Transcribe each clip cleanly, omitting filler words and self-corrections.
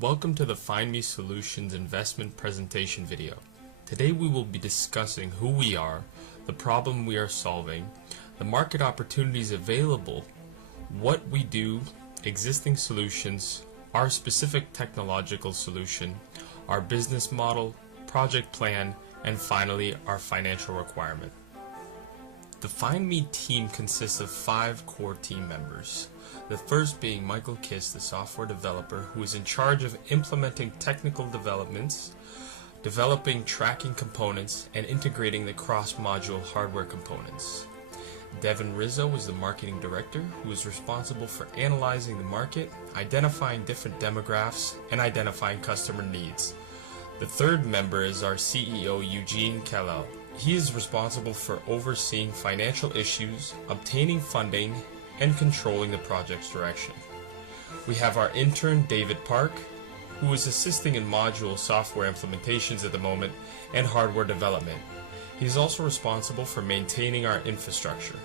Welcome to the findMe Solutions investment presentation video. Today we will be discussing who we are, the problem we are solving, the market opportunities available, what we do, existing solutions, our specific technological solution, our business model, project plan, and finally our financial requirement. The findMe team consists of 5 core team members. The first being Michael Kiss, the software developer who is in charge of implementing technical developments, developing tracking components, and integrating the cross-module hardware components. Devin Rizzo is the marketing director who is responsible for analyzing the market, identifying different demographics, and identifying customer needs. The third member is our CEO Eugene Kalel. He is responsible for overseeing financial issues, obtaining funding, and controlling the project's direction. We have our intern David Park, who is assisting in module software implementations at the moment and hardware development. He is also responsible for maintaining our infrastructure.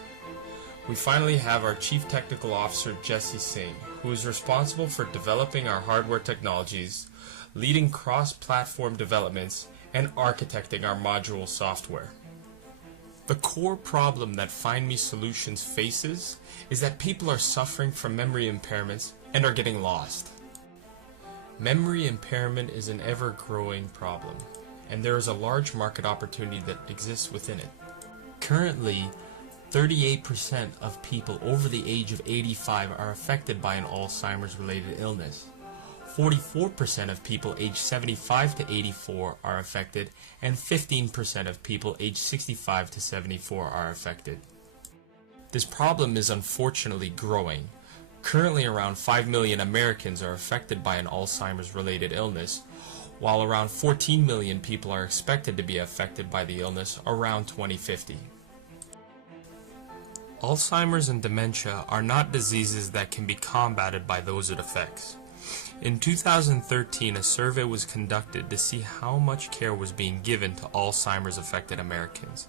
We finally have our Chief Technical Officer Jesse Singh, who is responsible for developing our hardware technologies, leading cross-platform developments, and architecting our module software. The core problem that findMe Solutions faces is that people are suffering from memory impairments and are getting lost. Memory impairment is an ever-growing problem, and there is a large market opportunity that exists within it. Currently, 38% of people over the age of 85 are affected by an Alzheimer's-related illness. 44% of people aged 75 to 84 are affected, and 15% of people aged 65 to 74 are affected. This problem is unfortunately growing. Currently around 5 million Americans are affected by an Alzheimer's-related illness, while around 14 million people are expected to be affected by the illness around 2050. Alzheimer's and dementia are not diseases that can be combated by those it affects. In 2013, a survey was conducted to see how much care was being given to Alzheimer's affected Americans.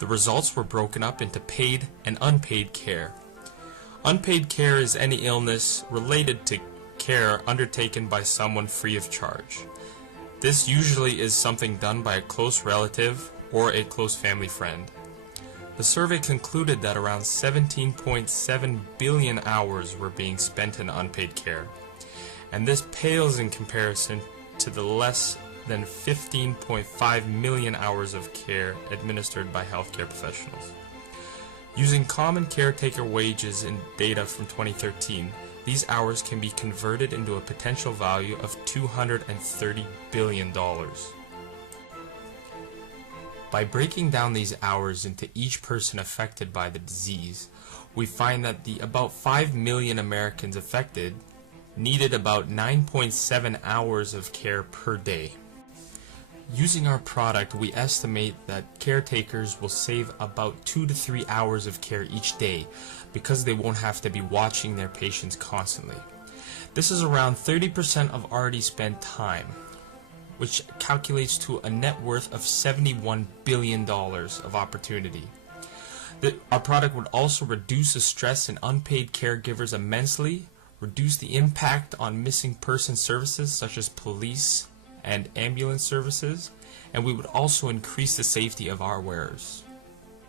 The results were broken up into paid and unpaid care. Unpaid care is any illness related to care undertaken by someone free of charge. This usually is something done by a close relative or a close family friend. The survey concluded that around 17.7 billion hours were being spent in unpaid care, and this pales in comparison to the less than 15.5 million hours of care administered by healthcare professionals. Using common caretaker wages and data from 2013, these hours can be converted into a potential value of $230 billion. By breaking down these hours into each person affected by the disease, we find that the about 5 million Americans affected needed about 9.7 hours of care per day. Using our product, we estimate that caretakers will save about 2 to 3 hours of care each day because they won't have to be watching their patients constantly. This is around 30% of already spent time, which calculates to a net worth of $71 billion of opportunity. Our product would also reduce the stress in unpaid caregivers immensely, reduce the impact on missing person services such as police and ambulance services, and we would also increase the safety of our wearers.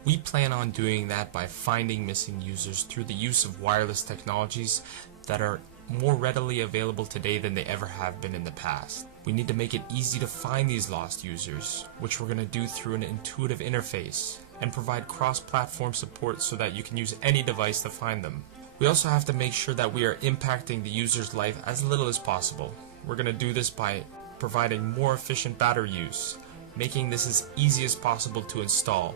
We plan on doing that by finding missing users through the use of wireless technologies that are more readily available today than they ever have been in the past. We need to make it easy to find these lost users, which we're going to do through an intuitive interface, and provide cross-platform support so that you can use any device to find them. We also have to make sure that we are impacting the user's life as little as possible. We're going to do this by providing more efficient battery use, making this as easy as possible to install,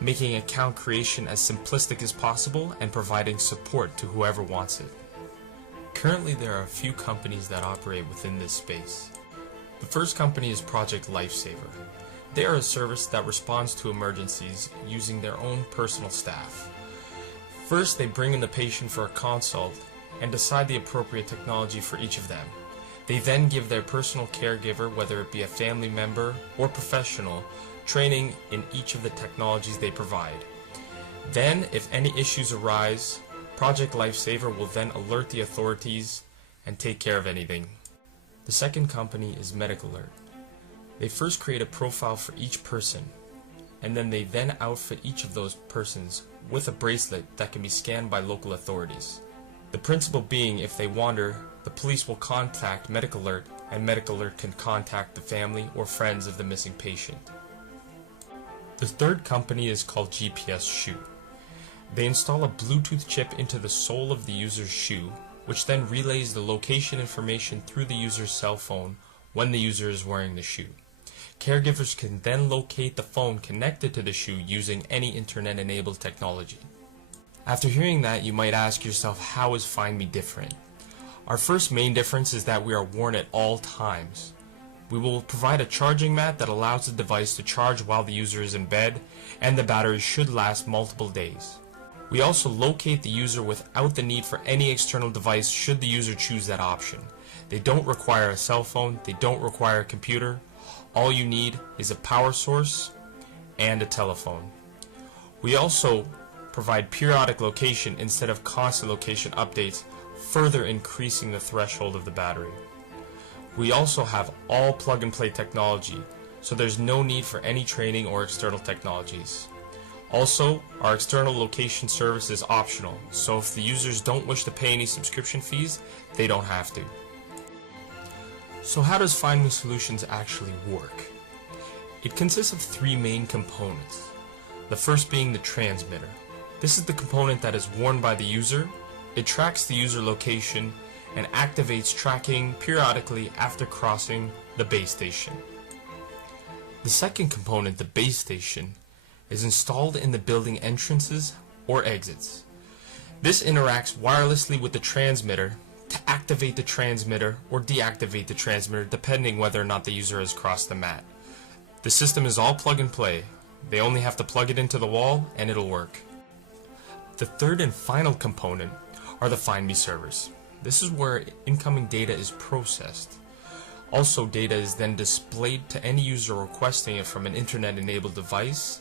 making account creation as simplistic as possible, and providing support to whoever wants it. Currently, there are a few companies that operate within this space. The first company is Project Lifesaver. They are a service that responds to emergencies using their own personal staff. First, they bring in the patient for a consult and decide the appropriate technology for each of them. They then give their personal caregiver, whether it be a family member or professional, training in each of the technologies they provide. Then, if any issues arise, Project Lifesaver will then alert the authorities and take care of anything. The second company is Medical Alert. They first create a profile for each person, and then they outfit each of those persons with a bracelet that can be scanned by local authorities. The principle being, if they wander, the police will contact Medical Alert, and Medical Alert can contact the family or friends of the missing patient. The third company is called GPS Shoe. They install a Bluetooth chip into the sole of the user's shoe, which then relays the location information through the user's cell phone when the user is wearing the shoe. Caregivers can then locate the phone connected to the shoe using any internet-enabled technology. After hearing that, you might ask yourself, how is findMe different? Our first main difference is that we are worn at all times. We will provide a charging mat that allows the device to charge while the user is in bed, and the battery should last multiple days. We also locate the user without the need for any external device should the user choose that option. They don't require a cell phone, they don't require a computer. All you need is a power source and a telephone. We also provide periodic location instead of constant location updates, further increasing the threshold of the battery. We also have all plug-and-play technology, so there's no need for any training or external technologies. Also, our external location service is optional, so if the users don't wish to pay any subscription fees, they don't have to. So how does findMe Solutions actually work? It consists of three main components. The first being the transmitter. This is the component that is worn by the user. It tracks the user location and activates tracking periodically after crossing the base station. The second component, the base station, is installed in the building entrances or exits. This interacts wirelessly with the transmitter to activate the transmitter or deactivate the transmitter depending whether or not the user has crossed the mat. The system is all plug and play. They only have to plug it into the wall and it'll work. The third and final component are the findMe servers. This is where incoming data is processed. Also, data is then displayed to any user requesting it from an internet-enabled device,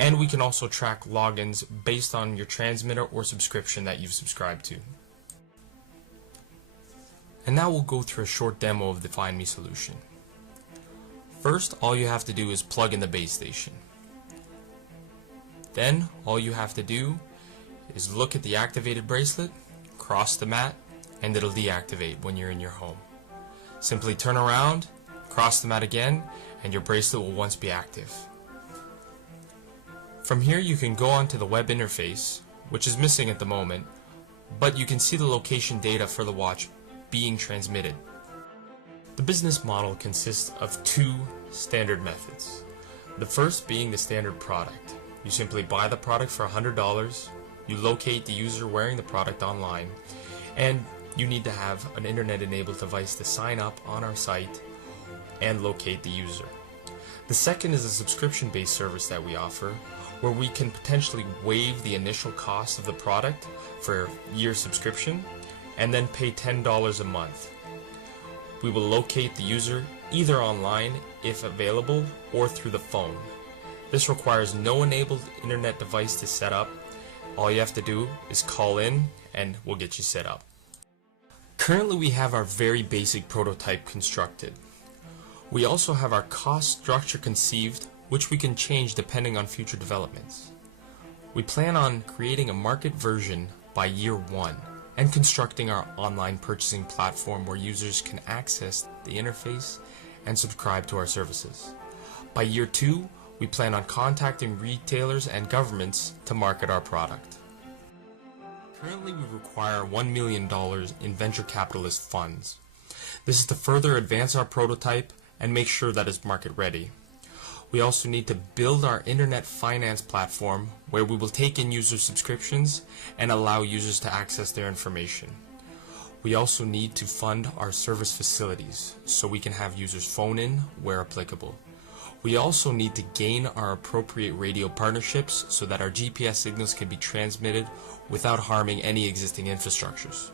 and we can also track logins based on your transmitter or subscription that you've subscribed to. And now we'll go through a short demo of the findMe solution. First, all you have to do is plug in the base station. Then, all you have to do is look at the activated bracelet, cross the mat, and it'll deactivate when you're in your home. Simply turn around, cross the mat again, and your bracelet will once be active. From here you can go onto the web interface, which is missing at the moment, but you can see the location data for the watch being transmitted. The business model consists of two standard methods. The first being the standard product. You simply buy the product for $100, you locate the user wearing the product online, and you need to have an internet-enabled device to sign up on our site and locate the user. The second is a subscription-based service that we offer, where we can potentially waive the initial cost of the product for a year subscription and then pay $10 a month. We will locate the user either online if available or through the phone. This requires no enabled internet device to set up. All you have to do is call in and we'll get you set up. Currently we have our very basic prototype constructed. We also have our cost structure conceived, which we can change depending on future developments. We plan on creating a market version by year 1 and constructing our online purchasing platform where users can access the interface and subscribe to our services. By year 2, we plan on contacting retailers and governments to market our product. Currently, we require $1 million in venture capitalist funds. This is to further advance our prototype and make sure that it's market ready. We also need to build our internet finance platform where we will take in user subscriptions and allow users to access their information. We also need to fund our service facilities so we can have users phone in where applicable. We also need to gain our appropriate radio partnerships so that our GPS signals can be transmitted without harming any existing infrastructures.